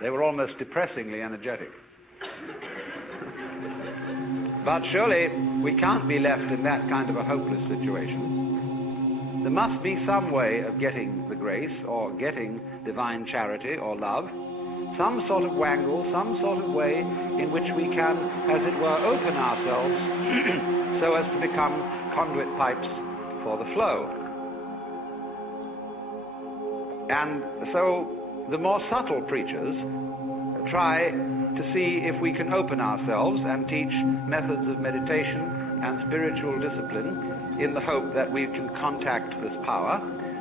They were almost depressingly energetic. But surely we can't be left in that kind of a hopeless situation. There must be some way of getting the grace, or getting divine charity or love, some sort of wangle, some sort of way in which we can, as it were, open ourselves so as to become conduit pipes for the flow. And so the more subtle preachers try to see if we can open ourselves and teach methods of meditation and spiritual discipline in the hope that we can contact this power.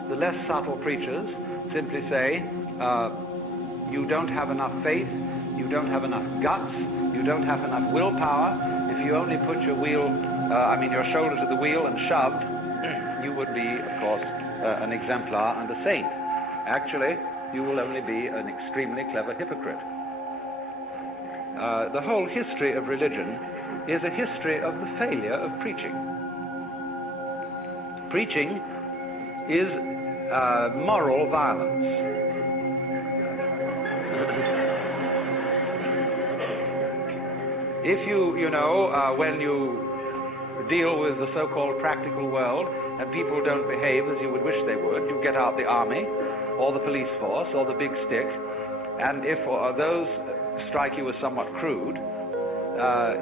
The less subtle preachers simply say, you don't have enough faith, you don't have enough guts, you don't have enough willpower. If you only put your your shoulder to the wheel and shoved, you would be, of course, an exemplar and a saint. Actually, you will only be an extremely clever hypocrite. The whole history of religion is a history of the failure of preaching. Preaching is moral violence. If when you deal with the so-called practical world and people don't behave as you would wish they would, you get out the army or the police force or the big stick, and if those strike you as somewhat crude,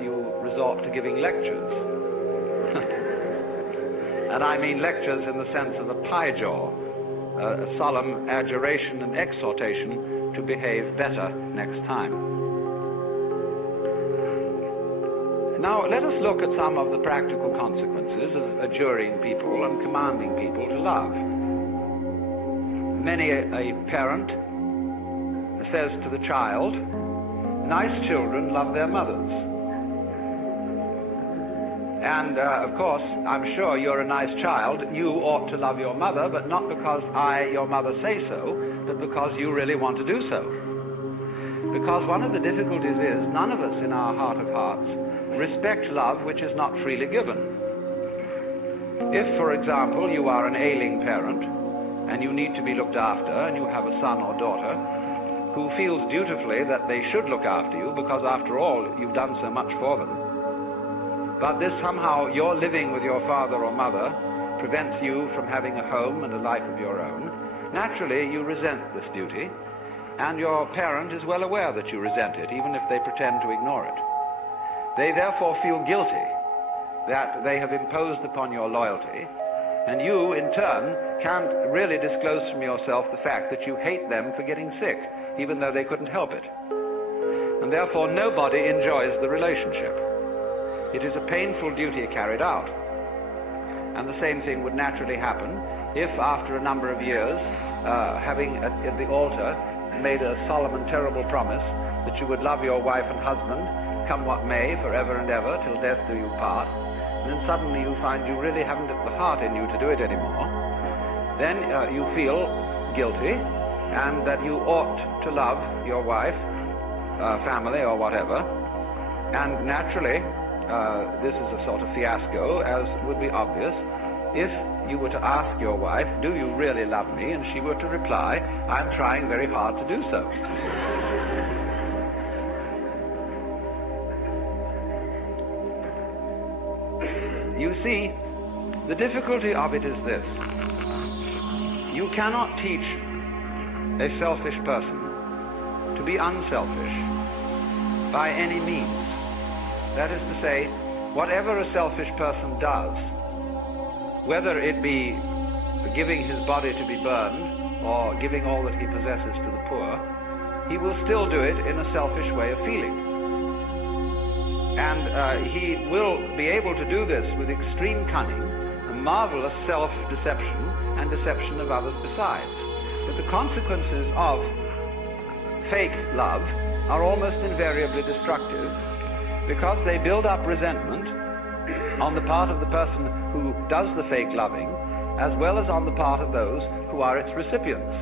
you resort to giving lectures. And I mean lectures in the sense of a pie jaw, a solemn adjuration and exhortation to behave better next time. Now, let us look at some of the practical consequences of adjuring people and commanding people to love. Many a parent says to the child, nice children love their mothers. And, of course, I'm sure you're a nice child. You ought to love your mother, but not because I, your mother, say so, but because you really want to do so. Because one of the difficulties is none of us in our heart of hearts respect love which is not freely given. If, for example, you are an ailing parent and you need to be looked after, and you have a son or daughter who feels dutifully that they should look after you because, after all, you've done so much for them, but this somehow, your living with your father or mother prevents you from having a home and a life of your own, naturally you resent this duty, and your parent is well aware that you resent it, even if they pretend to ignore it. They therefore feel guilty that they have imposed upon your loyalty, and you, in turn, can't really disclose from yourself the fact that you hate them for getting sick, even though they couldn't help it. And therefore nobody enjoys the relationship. It is a painful duty carried out. And the same thing would naturally happen if, after a number of years, having at the altar made a solemn and terrible promise that you would love your wife and husband, come what may, forever and ever, till death do you part, and then suddenly you find you really haven't the heart in you to do it anymore, then you feel guilty, and that you ought to love your wife, family, or whatever, and naturally, this is a sort of fiasco, as would be obvious, if you were to ask your wife, do you really love me, and she were to reply, I'm trying very hard to do so. You see, the difficulty of it is this. You cannot teach a selfish person to be unselfish by any means. That is to say, whatever a selfish person does, whether it be giving his body to be burned or giving all that he possesses to the poor, he will still do it in a selfish way of feeling. And he will be able to do this with extreme cunning, a marvelous self-deception, and deception of others besides. But the consequences of fake love are almost invariably destructive, because they build up resentment on the part of the person who does the fake loving, as well as on the part of those who are its recipients.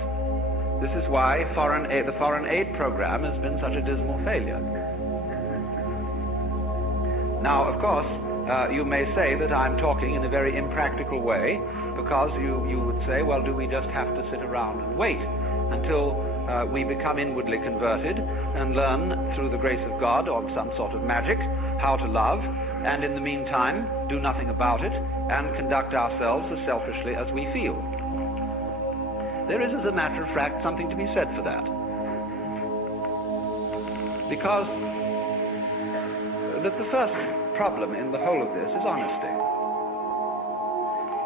This is why the foreign aid program has been such a dismal failure. Now, of course, you may say that I'm talking in a very impractical way, because you would say, well, do we just have to sit around and wait until we become inwardly converted and learn through the grace of God or some sort of magic how to love, and in the meantime do nothing about it and conduct ourselves as selfishly as we feel. There is, as a matter of fact, something to be said for that. Because the first problem in the whole of this is honesty.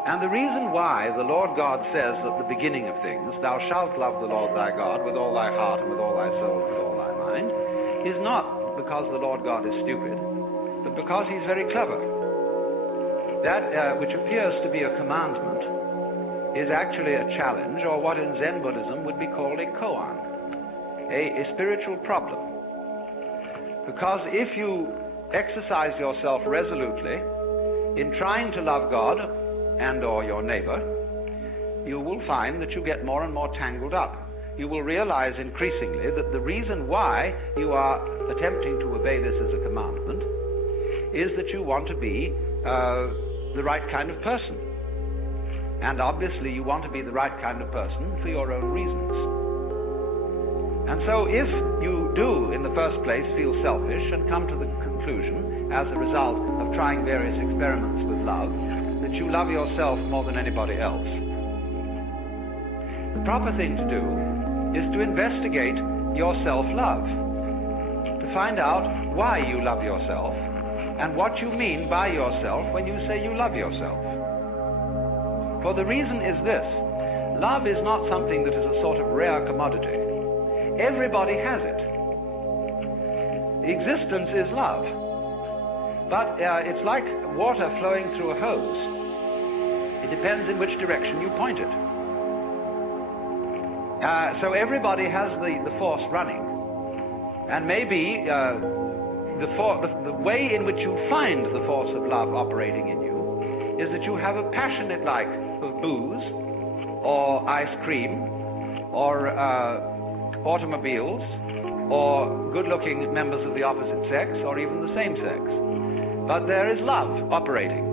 And the reason why the Lord God says at the beginning of things, "Thou shalt love the Lord thy God with all thy heart and with all thy soul and with all thy mind," is not because the Lord God is stupid, but because he's very clever. That which appears to be a commandment is actually a challenge, or what in Zen Buddhism would be called a koan, a spiritual problem. Because if you exercise yourself resolutely in trying to love God and or your neighbor, you will find that you get more and more tangled up. You will realize increasingly that the reason why you are attempting to obey this as a commandment is that you want to be the right kind of person. And obviously you want to be the right kind of person for your own reasons. And so if you do, in the first place, feel selfish and come to the conclusion, as a result of trying various experiments with love, that you love yourself more than anybody else, the proper thing to do is to investigate your self-love, to find out why you love yourself and what you mean by yourself when you say you love yourself. For the reason is this: love is not something that is a sort of rare commodity. Everybody has it. Existence is love. But it's like water flowing through a hose. It depends in which direction you point it. So everybody has the force running. And maybe the way in which you find the force of love operating in you is that you have a passionate like of booze, or ice cream, or automobiles, or good-looking members of the opposite sex, or even the same sex. But there is love operating.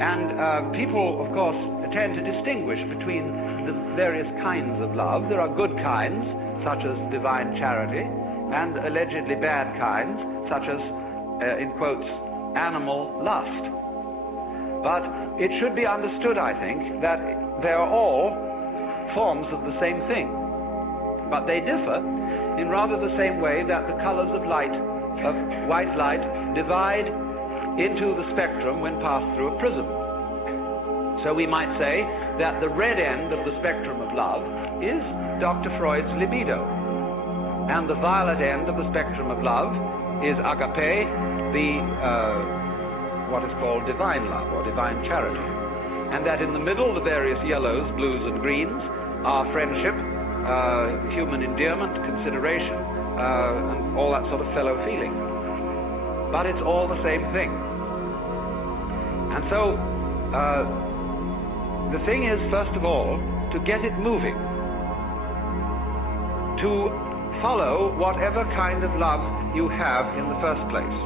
And people, of course, tend to distinguish between the various kinds of love. There are good kinds, such as divine charity, and allegedly bad kinds, such as, in quotes, animal lust. But it should be understood, I think, that they are all forms of the same thing. But they differ in rather the same way that the colors of light, of white light, divide into the spectrum when passed through a prism. So we might say that the red end of the spectrum of love is Dr. Freud's libido, and the violet end of the spectrum of love is agape, what is called divine love or divine charity. And that in the middle, the various yellows, blues and greens are friendship, human endearment, consideration, and all that sort of fellow feeling. But it's all the same thing. And so the thing is, first of all, to get it moving, to follow whatever kind of love you have in the first place.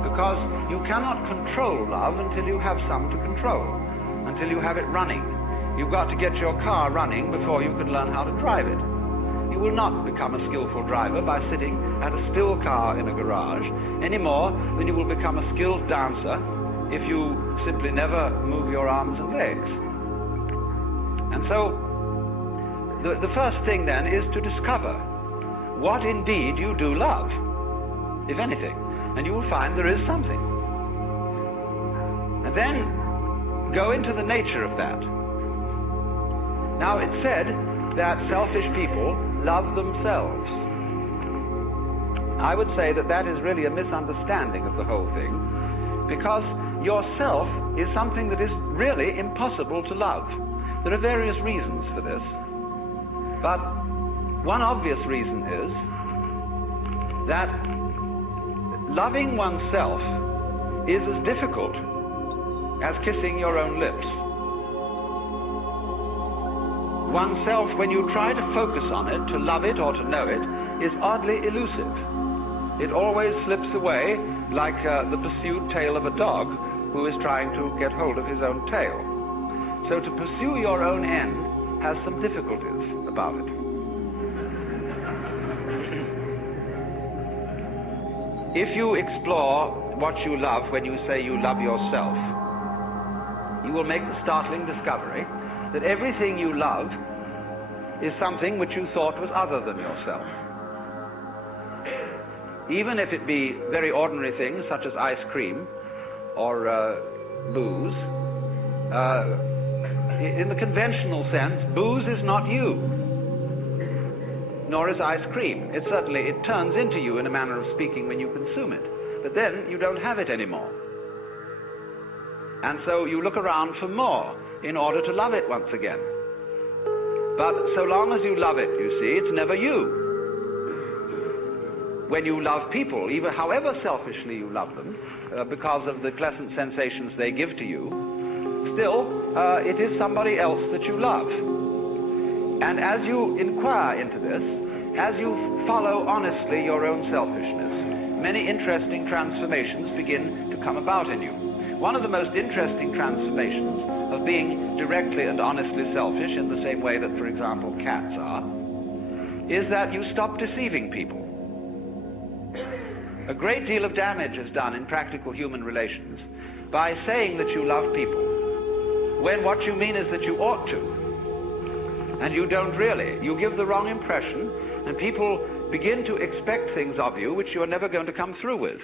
Because you cannot control love until you have some to control, until you have it running. You've got to get your car running before you can learn how to drive it. You will not become a skillful driver by sitting at a still car in a garage any more than you will become a skilled dancer if you simply never move your arms and legs. And so the first thing then is to discover what indeed you do love, if anything, and you will find there is something. And then go into the nature of that. Now, it's said that selfish people love themselves. I would say that that is really a misunderstanding of the whole thing, because yourself is something that is really impossible to love. There are various reasons for this, but one obvious reason is that loving oneself is as difficult as kissing your own lips. Oneself, when you try to focus on it, to love it or to know it, is oddly elusive. It always slips away like the pursued tail of a dog who is trying to get hold of his own tail. So to pursue your own end has some difficulties about it. If you explore what you love when you say you love yourself, you will make the startling discovery that everything you love is something which you thought was other than yourself. Even if it be very ordinary things such as ice cream or booze, in the conventional sense, booze is not you, nor is ice cream. It turns into you in a manner of speaking when you consume it, but then you don't have it anymore. And so you look around for more in order to love it once again. But so long as you love it, you see, it's never you. When you love people, even however selfishly you love them, because of the pleasant sensations they give to you, still, it is somebody else that you love. And as you inquire into this, as you follow honestly your own selfishness, many interesting transformations begin to come about in you. One of the most interesting transformations of being directly and honestly selfish, in the same way that, for example, cats are, is that you stop deceiving people. A great deal of damage is done in practical human relations by saying that you love people, when what you mean is that you ought to, and you don't really. You give the wrong impression, and people begin to expect things of you which you're never going to come through with.